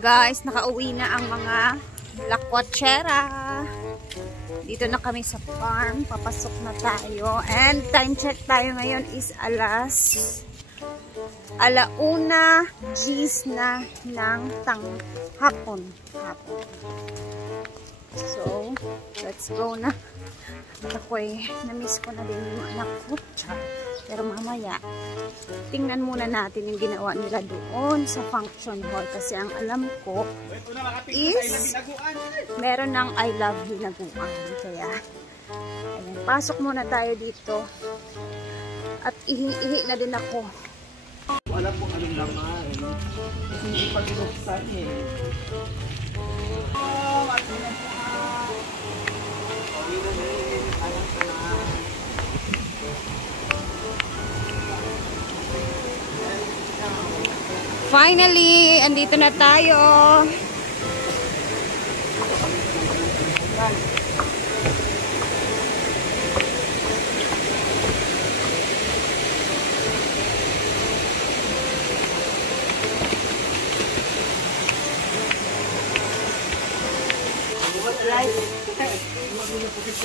Guys, nakauwi na ang mga lakwatsera. Dito na kami sa farm. Papasok na tayo. And time check tayo ngayon is alauna G's na ng hapon. So, let's go na. At ako'y na-miss ko na din yung anak ko. Pero mamaya, tingnan muna natin yung ginawa nila doon sa function hall. Kasi ang alam ko is meron ng I love hinaguan. Kaya, ayan, pasok muna tayo dito. At ihi na din ako. Alam mo anong naman. Hindi pa binuksan eh. Finally, andito na tayo.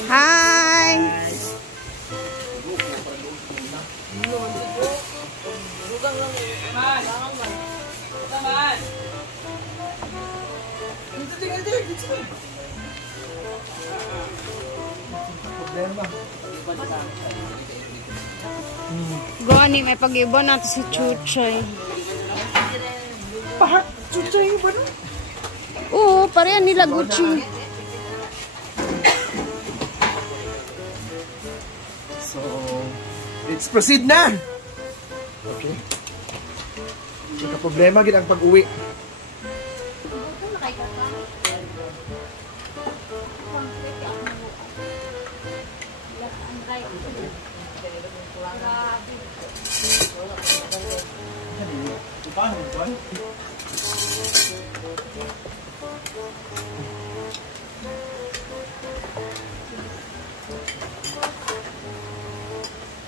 Hi. Gani, may pag-iba natin si Chuchay. Chuchay ba no? Oo, parehan nila Gucci. So, let's proceed na! Okay. Nagka-problema gid ang pag-uwi.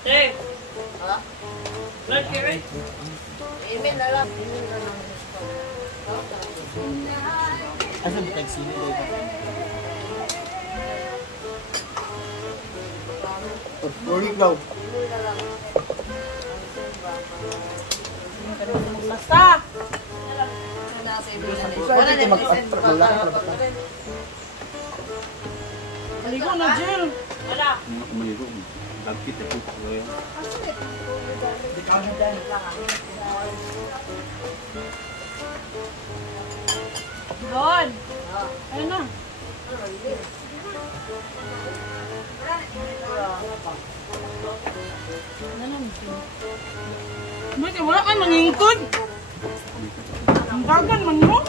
Hey! Ha? Blood carry? Imin na lang. Asa ba tagsini dito? Rolling daw. Basta! Wala na mag-malaki. Maligo na, Jill! Wala! Maligo. Dagkit ako ko yan. Doon! Ayun na! Bakit wala kayo mangingkod? Ang dagan man mo?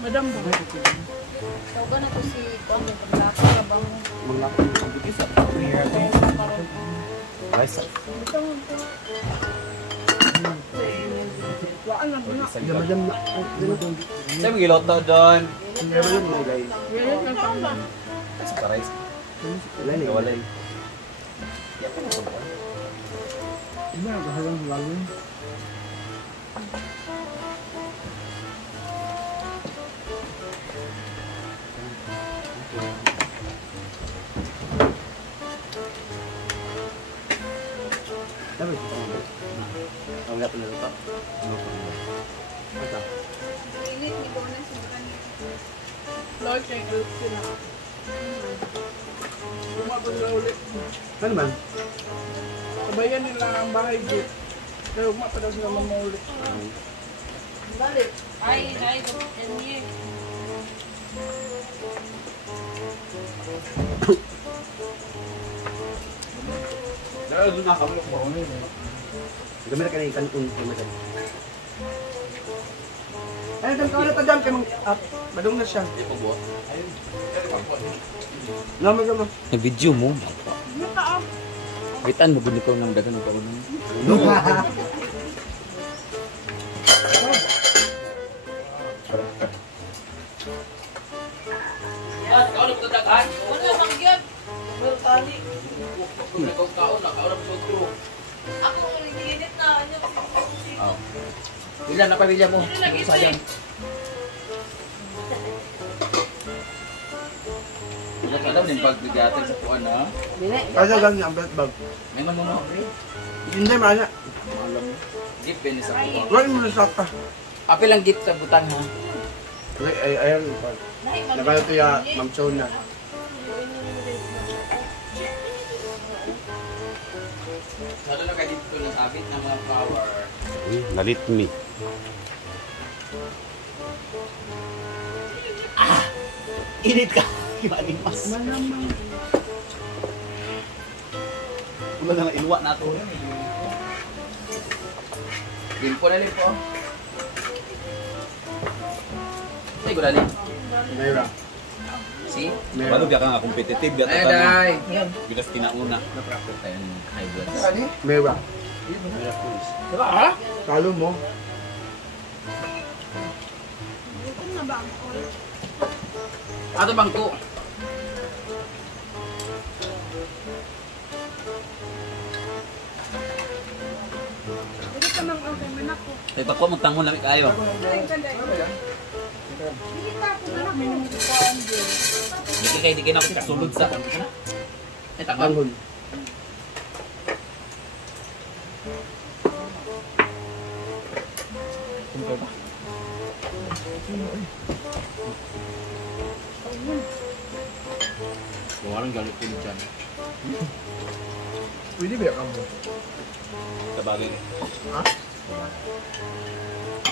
Madam ba? Tawag na to si Kamo. Pagkaka na ba mo? Mga bigis at rice. Waan lang na. Madam na. Saan mag-ilot na doon? Madam na guys. Really? Nagpamba? Sa rice. Wala na. Wala. Yan pa na sa buwan. Hindi na naghahalang lalo. Sabi ko pa. Ang nga pala ito. Ata. Init, hindi ko na sinukan. Lord, check out sila. Lumabot na ulit. Ano man? Sabayan nila ang bahay gate. Pero umapa daw sila mamaulit. Balik. Ay, hindi. Dahil doon nakamulok mo. Gamit ka na yung kanitong madam. Ay, dam ka ulit na dam. Badong na siya. Hindi pa buwa. Lama ka mo. Na-video mo. Mata ah. Witan mo ko ng dagan ng kaunan. Yan, kaulo ko dagan. Wala bang yun? Meron tali. Kung kaon na, kaon na Ilan na pamilya mo? Hindi sayang. Ilan ka daw din pagbigatag sa puwan ha? Kaya lang yung ambet bag. May man mo mo. Hindi mana. Alam mo. Gift din sa puwan. Wala mo na saka. Apil ang gift sa butang ha? Ayan. Nabalo ito yung Ma'am Chona. Lalo na kayo dito nasabit ng mga flower. Nalit me. Init ka! Kimalimas. Wala na inuwa na ito. Limpo na limpo. Ay, gulali. Mayra. See? Bago biya ka nga competitive biya Ay, ta day! bilas tinauna. Naprapit tayo ng high blood. Mayra. Ha? Talo mo. Ato bangko. Ay, bako magtangon lamig kayo. Di kayo na ako sulod sa ay, tangon. Tanghol. Kumpay ba? Walang galit din dyan. Pwede ba yung mo? Kabagay. Ha?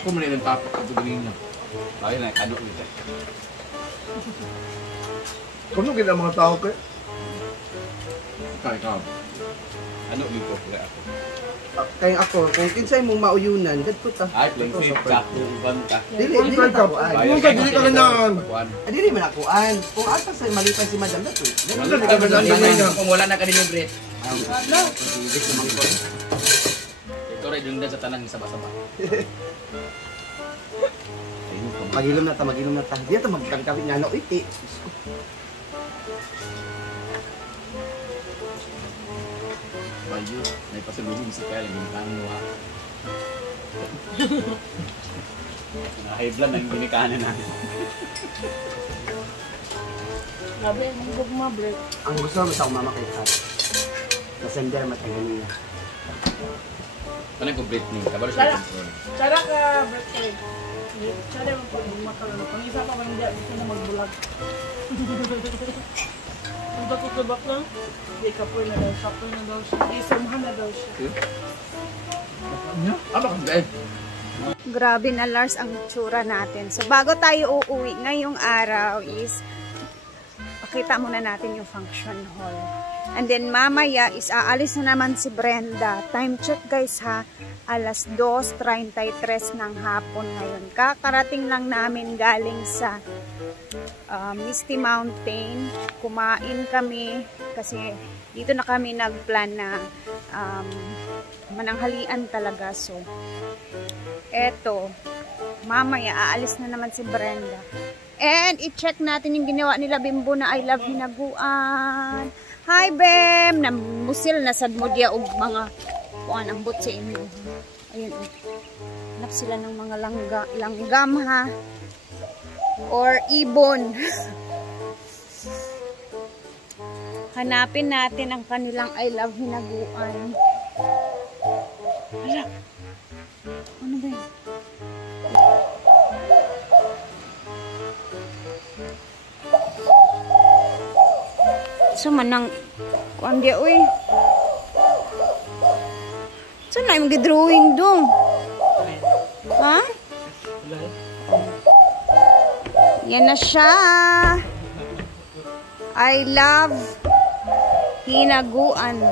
Ako mali ng tapak at galing na. Bagay na kano nito. Kung gina mga tao ko Ikaw. Ano dito kaya ako. kaya ako, kung kinsay mong mauyunan, gadput ta. Ay, playing safe ka. Uban ka. Dili ka takuan. Bayad Ka dili ka ganyan. Kuan. Dili man akuan. Kung asa sa malipay si Madam Dato. Wala ka ba na kung wala na ka delivery? Ito rin yung sa tanang saba-saba. Magilom na ta. Diya ta magkangkawin nga no iti. Bayo, may pasalubong si Kyle, ginitang mo ha. High blood ang ginikanan natin. Grabe, ang gugma break. Ang gusto mo sa mama kay Kat. Nasender matagal niya. Ano yung Britney? Kabalo siya control. Tsara ka, birthday. Tsara mo pag magmakaroon. Pang isa pa man hindi, gusto na magbulag. Ang bakit lang, hindi ka po na daw siya. Po na daw siya. Isamahan na daw siya. Ano ka ba? Grabe na Lars ang tsura natin. So bago tayo uuwi ngayong araw is pakita muna natin yung function hall. And then mamaya is aalis na naman si Brenda. Time check guys ha. Alas 2:33 ng hapon ngayon. Kakarating lang namin galing sa Misty Mountain. Kumain kami kasi dito na kami nagplan na mananghalian talaga. So eto, mamaya aalis na naman si Brenda. And i-check natin yung ginawa nila Bimbo na I love hinaguan. Hi Bem! Namusil na sad mo diya og mga kuan ang butsi inyo. Ayun. Hanap sila ng mga langgam ha. Or ibon. Hanapin natin ang kanilang I love hinaguan. Hala. Ano ba yun? So manang kuan dia uy. So na yung drawing dong. Ha? Yan na siya. I love hinaguan.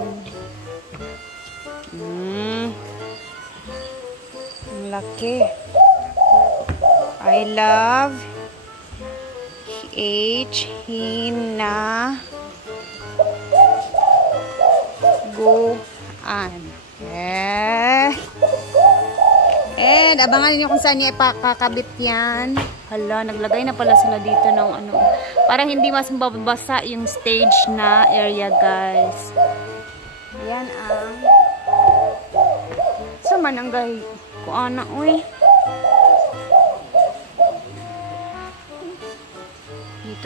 Ang laki. I love hinaguan. And abangan niyo kung saan niya ipakakabit yan. Hala, naglagay na pala sila dito ng ano. Para hindi mas mababasa yung stage na area, guys. Yan ang. So mananggay ko ana, uy.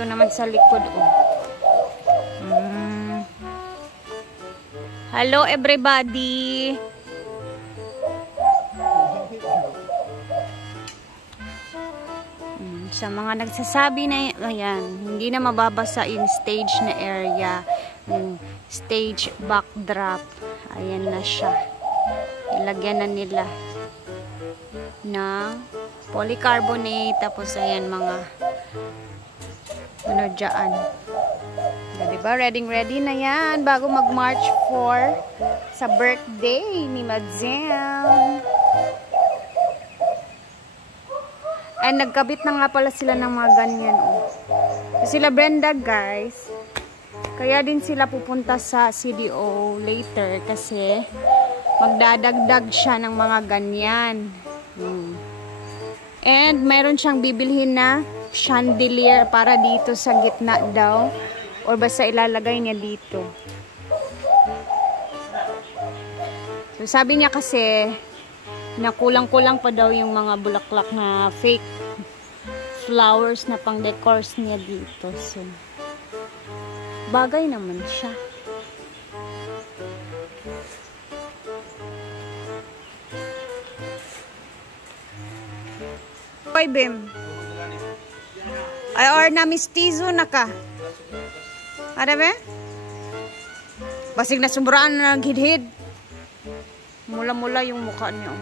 dito naman sa likod. Oh. Hello everybody! Sa mga nagsasabi na, ayan, hindi na mababasa yung stage na area, yung stage backdrop. Ayan na siya. Ilagyan na nila ng polycarbonate. Tapos ayan mga ano dyan. Diba? Ready na yan bago mag-March 4 sa birthday ni Madam. Ay, nagkabit na nga pala sila ng mga ganyan. Oh. Sila Brenda, guys. Kaya din sila pupunta sa CDO later kasi magdadagdag siya ng mga ganyan. And meron siyang bibilhin na chandelier para dito sa gitna daw. Or basta ilalagay niya dito. So, sabi niya kasi na kulang-kulang pa daw yung mga bulaklak na fake flowers na pang decors niya dito. So, bagay naman siya. Hoy, Bim. Ay, or na mistizo na ka. Ada ba? Basig na sumbraan na naghidhid. Mula-mula yung mukha niyo.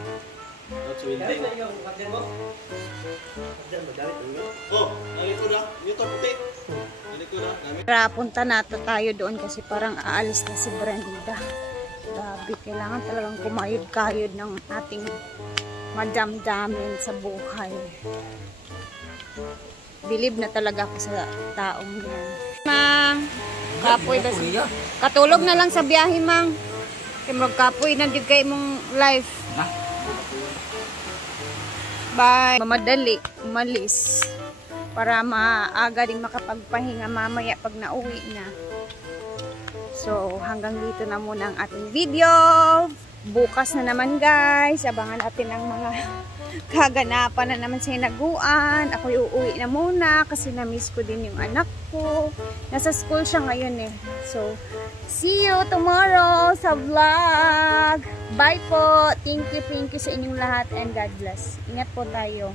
Kaya punta na tayo doon kasi parang aalis na si Brenda. Grabe, kailangan talagang kumayod-kayod ng ating madamdamin sa buhay. Believe na talaga ako sa taong yan. Mang, kapoy ba siya? Katulog na lang sa biyahe, Mang. Kaya magkapoy na din kayo mong life. Bye. Mamadali, umalis. Para maaga din makapagpahinga mamaya pag nauwi na. So, hanggang dito na muna ang ating video. Bukas na naman, guys. Abangan natin ang mga kaganapan na naman sa hinaguan. Ako'y uuwi na muna kasi na-miss ko din yung anak ko. Nasa school siya ngayon eh. So, see you tomorrow sa vlog. Bye po. Thank you sa inyong lahat and God bless. Ingat po tayo.